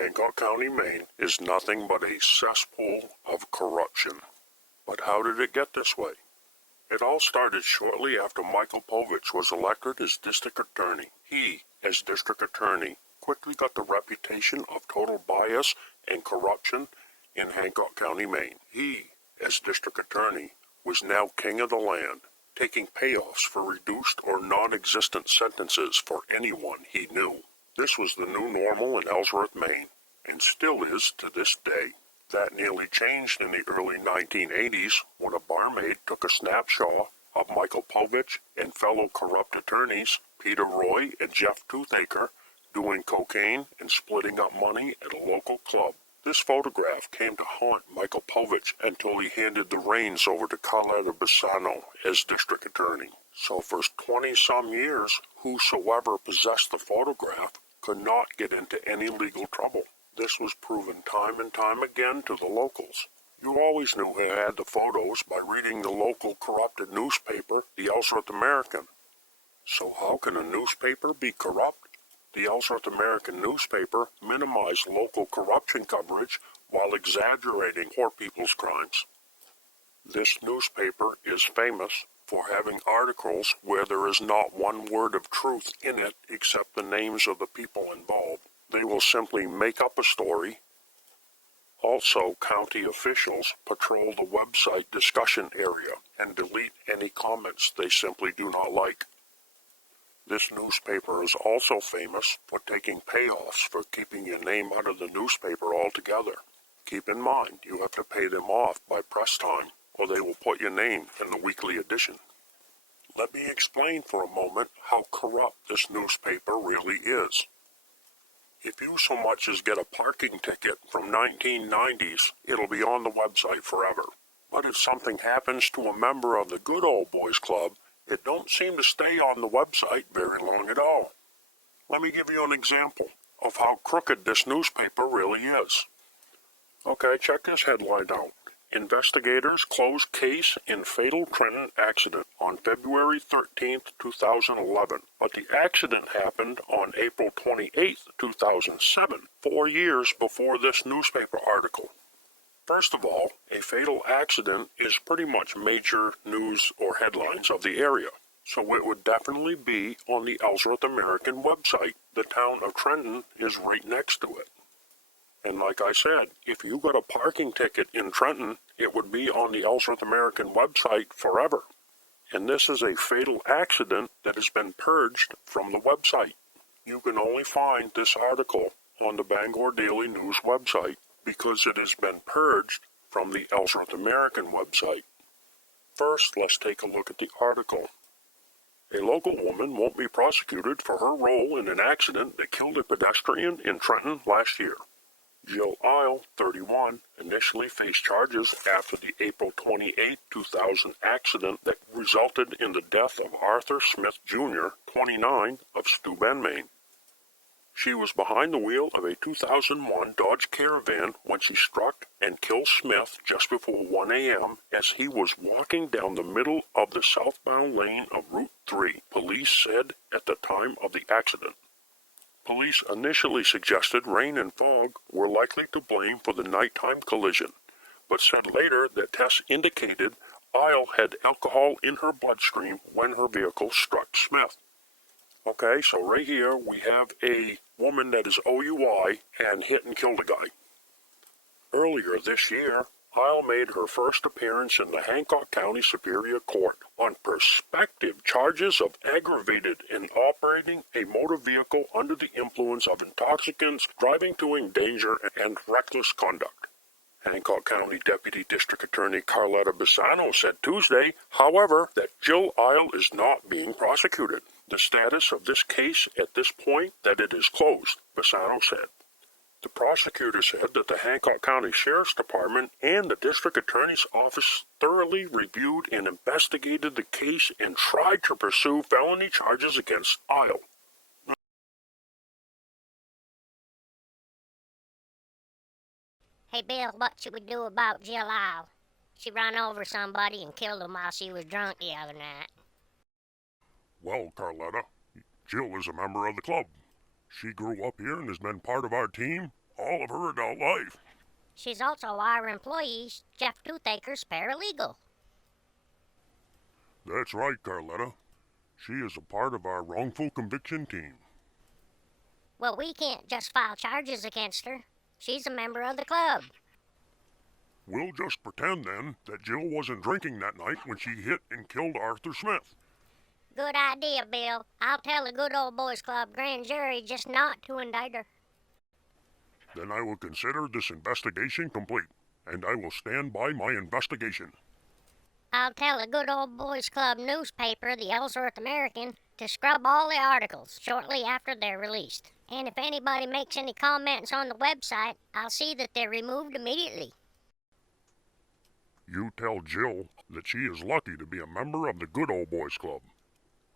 Hancock County, Maine is nothing but a cesspool of corruption. But how did it get this way? It all started shortly after Michael Povich was elected as district attorney. He, as district attorney, quickly got the reputation of total bias and corruption in Hancock County, Maine. He, as district attorney, was now king of the land, taking payoffs for reduced or non-existent sentences for anyone he knew. This was the new normal in Ellsworth, Maine, and still is to this day. That nearly changed in the early 1980s when a barmaid took a snapshot of Michael Povich and fellow corrupt attorneys Peter Roy and Jeff Toothaker doing cocaine and splitting up money at a local club. This photograph came to haunt Michael Povich until he handed the reins over to Carlotta Bassano as district attorney. So for 20-some years, whosoever possessed the photograph could not get into any legal trouble. This was proven time and time again to the locals. You always knew who had the photos by reading the local corrupted newspaper, the Ellsworth American. So how can a newspaper be corrupt? The Ellsworth American newspaper minimized local corruption coverage while exaggerating poor people's crimes. This newspaper is famous for having articles where there is not one word of truth in it except the names of the people involved. They will simply make up a story. Also, county officials patrol the website discussion area and delete any comments they simply do not like. This newspaper is also famous for taking payoffs for keeping your name out of the newspaper altogether. Keep in mind, you have to pay them off by press time, or they will put your name in the weekly edition. Let me explain for a moment how corrupt this newspaper really is. If you so much as get a parking ticket from 1990s, it'll be on the website forever. But if something happens to a member of the good old boys club, it don't seem to stay on the website very long at all. Let me give you an example of how crooked this newspaper really is. Okay, check this headline out. Investigators close case in fatal Trenton accident on February 13th, 2011. But the accident happened on April 28th, 2007, 4 years before this newspaper article. First of all, a fatal accident is pretty much major news or headlines of the area, so it would definitely be on the Ellsworth American website. The town of Trenton is right next to it. And like I said, if you got a parking ticket in Trenton, it would be on the Ellsworth American website forever. And this is a fatal accident that has been purged from the website. You can only find this article on the Bangor Daily News website because it has been purged from the Ellsworth American website. First, let's take a look at the article. A local woman won't be prosecuted for her role in an accident that killed a pedestrian in Trenton last year. Jill Isle, 31, initially faced charges after the April 28, 2000 accident that resulted in the death of Arthur Smith, Jr., 29, of Steuben, Maine. She was behind the wheel of a 2001 Dodge Caravan when she struck and killed Smith just before 1 a.m. as he was walking down the middle of the southbound lane of Route 3, police said at the time of the accident. Police initially suggested rain and fog were likely to blame for the nighttime collision, but said later that tests indicated Isle had alcohol in her bloodstream when her vehicle struck Smith. Okay, so right here we have a woman that is OUI and hit and killed a guy. Earlier this year, Isle made her first appearance in the Hancock County Superior Court on prospective charges of aggravated and operating a motor vehicle under the influence of intoxicants, driving to endanger, and reckless conduct. Hancock County Deputy District Attorney Carlotta Bassano said Tuesday, however, that Jill Isle is not being prosecuted. The status of this case at this point that it is closed, Bassano said. The prosecutor said that the Hancock County Sheriff's Department and the District Attorney's Office thoroughly reviewed and investigated the case and tried to pursue felony charges against Isle. Hey, Bill, what should we do about Jill Isle? She ran over somebody and killed him while she was drunk the other night. Well, Carlotta, Jill is a member of the club. She grew up here and has been part of our team all all of her adult life. She's also our employee, Jeff Toothaker's paralegal. That's right, Carletta. She is a part of our wrongful conviction team. Well, we can't just file charges against her. She's a member of the club. We'll just pretend, then, that Jill wasn't drinking that night when she hit and killed Arthur Smith. Good idea, Bill. I'll tell the Good Old Boys Club grand jury just not to indict her. Then I will consider this investigation complete, and I will stand by my investigation. I'll tell the Good Old Boys Club newspaper, the Ellsworth American, to scrub all the articles shortly after they're released. And if anybody makes any comments on the website, I'll see that they're removed immediately. You tell Jill that she is lucky to be a member of the Good Old Boys Club.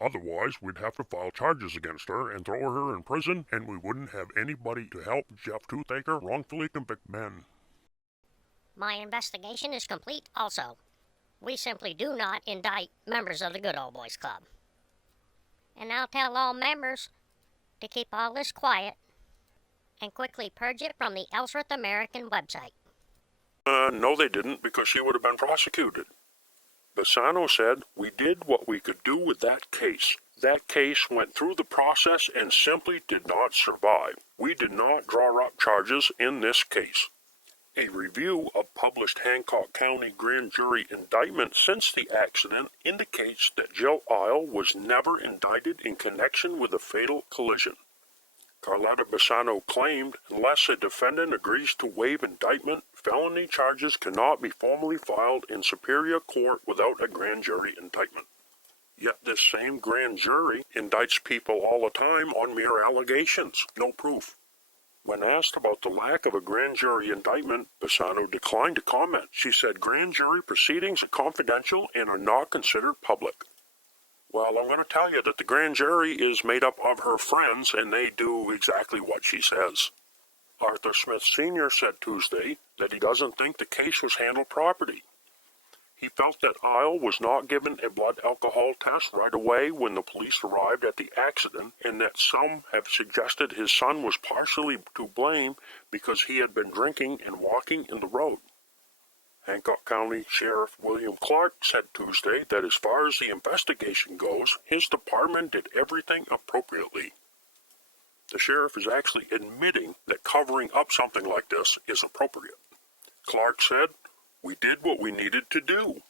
Otherwise, we'd have to file charges against her and throw her in prison, and we wouldn't have anybody to help Jeff Toothaker wrongfully convict men. My investigation is complete also. We simply do not indict members of the Good Old Boys Club. And I'll tell all members to keep all this quiet and quickly purge it from the Ellsworth American website. No they didn't, because she would have been prosecuted. Bassano said we did what we could do with that case. That case went through the process and simply did not survive. We did not draw up charges in this case. A review of published Hancock County grand jury indictments since the accident indicates that Jill Isle was never indicted in connection with the fatal collision. Carletta Bassano claimed unless a defendant agrees to waive indictment, felony charges cannot be formally filed in Superior Court without a grand jury indictment. Yet this same grand jury indicts people all the time on mere allegations, no proof. When asked about the lack of a grand jury indictment, Bassano declined to comment. She said grand jury proceedings are confidential and are not considered public. Well, I'm going to tell you that the grand jury is made up of her friends, and they do exactly what she says. Arthur Smith Sr. said Tuesday that he doesn't think the case was handled properly. He felt that Isle was not given a blood alcohol test right away when the police arrived at the accident, and that some have suggested his son was partially to blame because he had been drinking and walking in the road. Hancock County Sheriff William Clark said Tuesday that as far as the investigation goes, his department did everything appropriately. The sheriff is actually admitting that covering up something like this is appropriate. Clark said, "We did what we needed to do."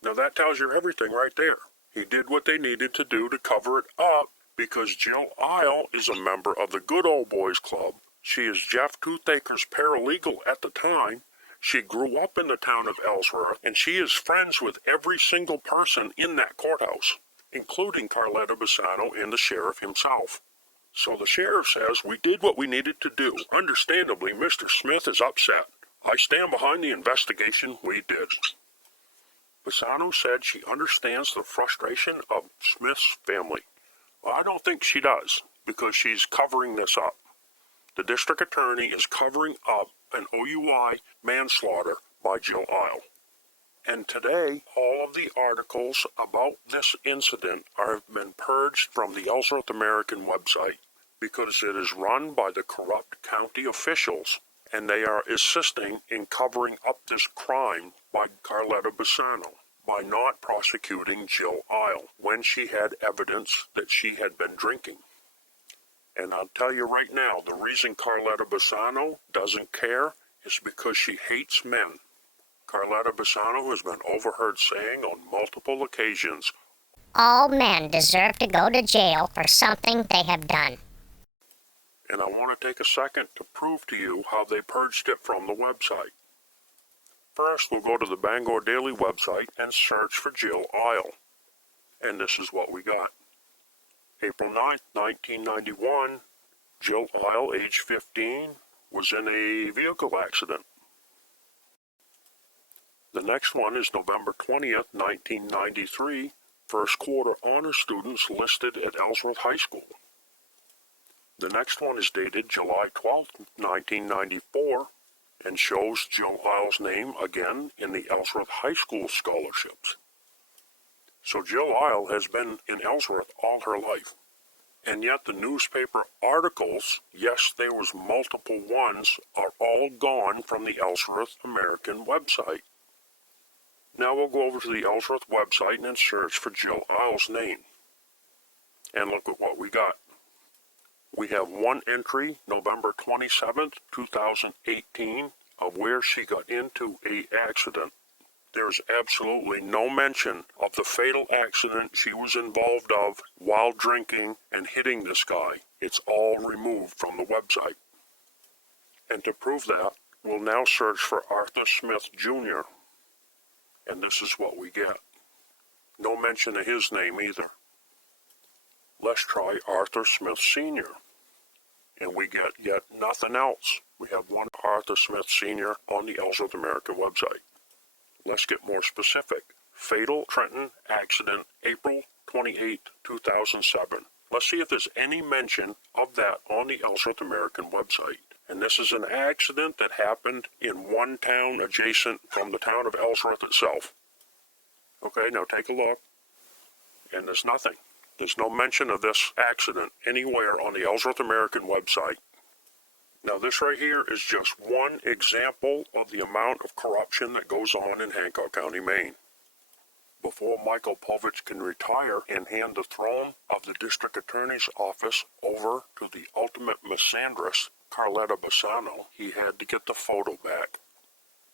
Now that tells you everything right there. He did what they needed to do to cover it up because Jill Isle is a member of the Good Old Boys Club. She is Jeff Toothaker's paralegal at the time. She grew up in the town of Ellsworth, and she is friends with every single person in that courthouse, including Carletta Bassano and the sheriff himself. So the sheriff says we did what we needed to do. Understandably, Mr. Smith is upset. I stand behind the investigation we did. Bassano said she understands the frustration of Smith's family. Well, I don't think she does, because she's covering this up. The district attorney is covering up an OUI manslaughter by Jill Isle. And today, all of the articles about this incident have been purged from the Ellsworth American website because it is run by the corrupt county officials, and they are assisting in covering up this crime by Carletta Bassano by not prosecuting Jill Isle when she had evidence that she had been drinking. And I'll tell you right now, the reason Carletta Bassano doesn't care is because she hates men. Carletta Bassano has been overheard saying on multiple occasions, All men deserve to go to jail for something they have done. And I want to take a second to prove to you how they purged it from the website. First, we'll go to the Bangor Daily website and search for Jill Isle. And this is what we got. April 9th, 1991, Jill Isle, age 15, was in a vehicle accident. The next one is November 20th, 1993, first quarter honor students listed at Ellsworth High School. The next one is dated July 12th, 1994, and shows Jill Isle's name again in the Ellsworth High School scholarships. So Jill Isle has been in Ellsworth all her life. And yet the newspaper articles, yes, there was multiple ones, are all gone from the Ellsworth American website. Now we'll go over to the Ellsworth website and search for Jill Isles' name. And look at what we got. We have one entry, November 27th, 2018, of where she got into an accident. There's absolutely no mention of the fatal accident she was involved of while drinking and hitting this guy. It's all removed from the website. And to prove that, we'll now search for Arthur Smith Jr. And this is what we get. No mention of his name either. Let's try Arthur Smith Sr. And we get yet nothing else. We have one Arthur Smith Sr. on the Ellsworth American website. Let's get more specific. Fatal Trenton accident, April 28, 2007. Let's see if there's any mention of that on the Ellsworth American website. And this is an accident that happened in one town adjacent from the town of Ellsworth itself. Okay, now take a look. And there's nothing. There's no mention of this accident anywhere on the Ellsworth American website. Now this right here is just one example of the amount of corruption that goes on in Hancock County, Maine. Before Michael Povich can retire and hand the throne of the district attorney's office over to the ultimate misandress, Carletta Bassano, he had to get the photo back.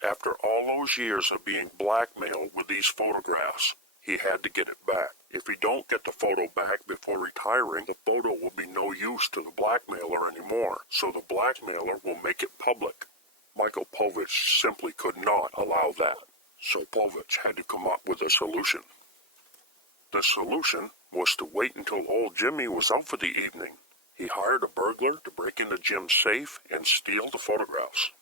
After all those years of being blackmailed with these photographs, he had to get it back. If he don't get the photo back before retiring, the photo will be no use to the blackmailer anymore, so the blackmailer will make it public. Michael Povich simply could not allow that, so Povich had to come up with a solution. The solution was to wait until old Jimmy was out for the evening. He hired a burglar to break into Jim's safe and steal the photographs.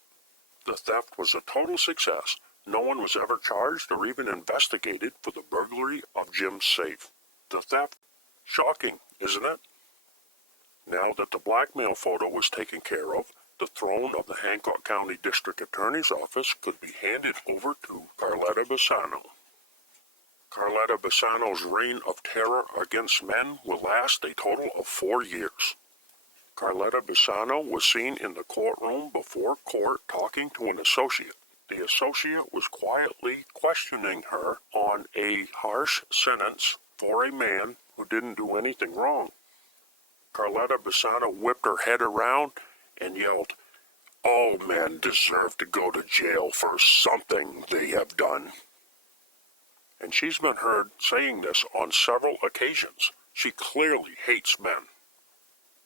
The theft was a total success. No one was ever charged or even investigated for the burglary of Jim's safe. The theft? Shocking, isn't it? Now that the blackmail photo was taken care of, the throne of the Hancock County District Attorney's Office could be handed over to Carletta Bassano. Carletta Bassano's reign of terror against men will last a total of 4 years. Carletta Bassano was seen in the courtroom before court talking to an associate. The associate was quietly questioning her on a harsh sentence for a man who didn't do anything wrong. Carletta Bassano whipped her head around and yelled, "All men deserve to go to jail for something they have done." And she's been heard saying this on several occasions. She clearly hates men.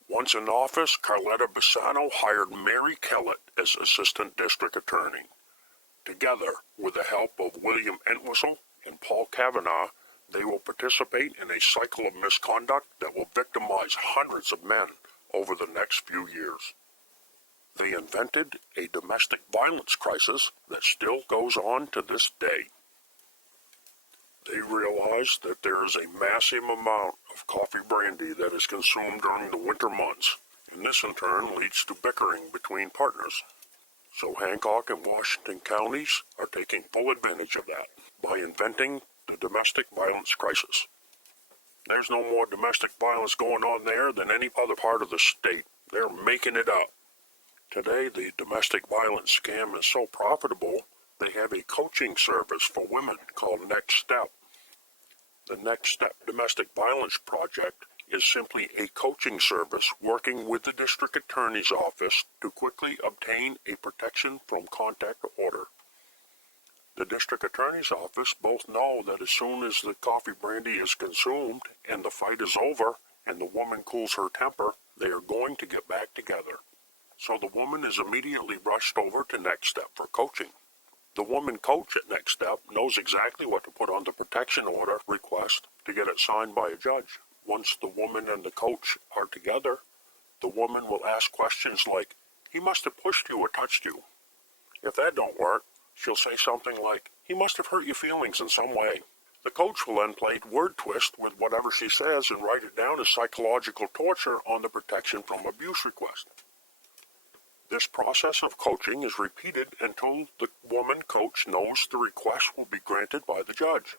Once in office, Carletta Bassano hired Mary Kellett as assistant district attorney. Together, with the help of William Entwistle and Paul Kavanaugh, they will participate in a cycle of misconduct that will victimize hundreds of men over the next few years. They invented a domestic violence crisis that still goes on to this day. They realized that there is a massive amount of coffee brandy that is consumed during the winter months, and this in turn leads to bickering between partners. So Hancock and Washington counties are taking full advantage of that by inventing the domestic violence crisis. There's no more domestic violence going on there than any other part of the state. They're making it up. Today, the domestic violence scam is so profitable, they have a coaching service for women called Next Step. The Next Step Domestic Violence Project is simply a coaching service working with the district attorney's office to quickly obtain a protection from contact order. The district attorney's office both know that as soon as the coffee brandy is consumed and the fight is over and the woman cools her temper, they are going to get back together. So the woman is immediately rushed over to Next Step for coaching. The woman coach at Next Step knows exactly what to put on the protection order request to get it signed by a judge. Once the woman and the coach are together, the woman will ask questions like, "He must have pushed you or touched you." If that don't work, she'll say something like, "He must have hurt your feelings in some way." The coach will then play word twist with whatever she says and write it down as psychological torture on the protection from abuse request. This process of coaching is repeated until the woman coach knows the request will be granted by the judge.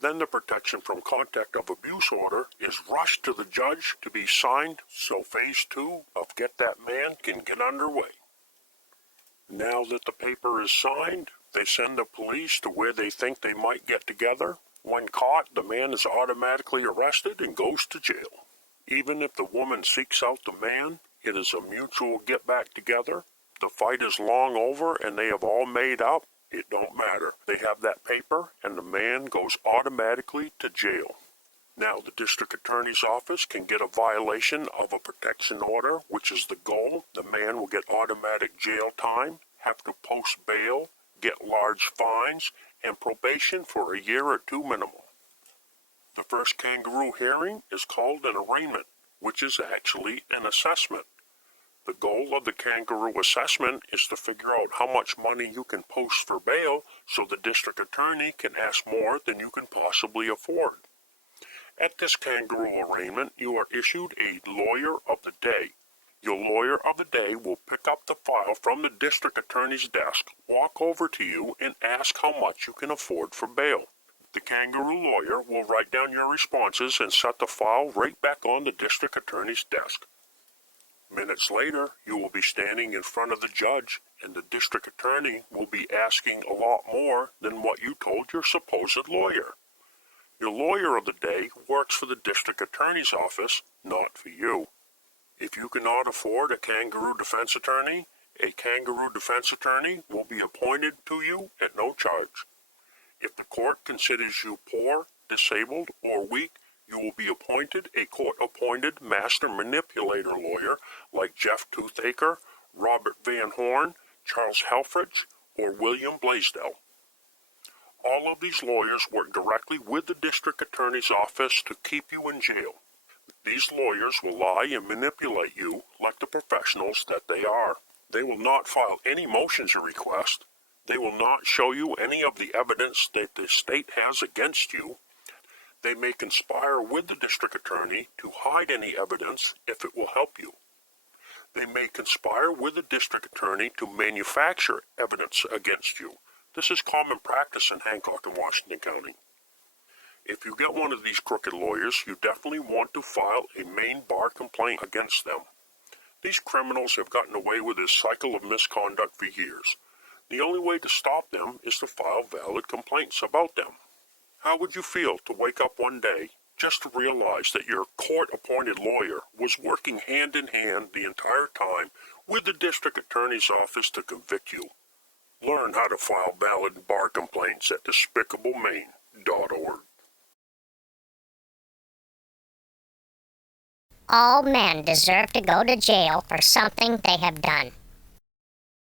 Then the protection from contact of abuse order is rushed to the judge to be signed so phase 2 of Get That Man can get underway. Now that the paper is signed, they send the police to where they think they might get together. When caught, the man is automatically arrested and goes to jail. Even if the woman seeks out the man, it is a mutual get back together. The fight is long over and they have all made up. It don't matter. They have that paper and the man goes automatically to jail. Now the district attorney's office can get a violation of a protection order, which is the goal. The man will get automatic jail time, have to post bail, get large fines, and probation for a year or 2 minimum. The first kangaroo hearing is called an arraignment, which is actually an assessment. The goal of the kangaroo assessment is to figure out how much money you can post for bail so the district attorney can ask more than you can possibly afford. At this kangaroo arraignment, you are issued a lawyer of the day. Your lawyer of the day will pick up the file from the district attorney's desk, walk over to you, and ask how much you can afford for bail. The kangaroo lawyer will write down your responses and set the file right back on the district attorney's desk. Minutes later, you will be standing in front of the judge, and the district attorney will be asking a lot more than what you told your supposed lawyer. Your lawyer of the day works for the district attorney's office, not for you. If you cannot afford a kangaroo defense attorney will be appointed to you at no charge. If the court considers you poor, disabled, or weak, you will be appointed a court-appointed master manipulator lawyer like Jeff Toothaker, Robert Van Horn, Charles Helfrich, or William Blaisdell. All of these lawyers work directly with the district attorney's office to keep you in jail. These lawyers will lie and manipulate you like the professionals that they are. They will not file any motions or requests. They will not show you any of the evidence that the state has against you. They may conspire with the district attorney to hide any evidence if it will help you. They may conspire with the district attorney to manufacture evidence against you. This is common practice in Hancock and Washington County. If you get one of these crooked lawyers, you definitely want to file a Maine bar complaint against them. These criminals have gotten away with this cycle of misconduct for years. The only way to stop them is to file valid complaints about them. How would you feel to wake up one day just to realize that your court-appointed lawyer was working hand in hand the entire time with the district attorney's office to convict you? Learn how to file valid bar complaints at DespicableMaine.org. All men deserve to go to jail for something they have done.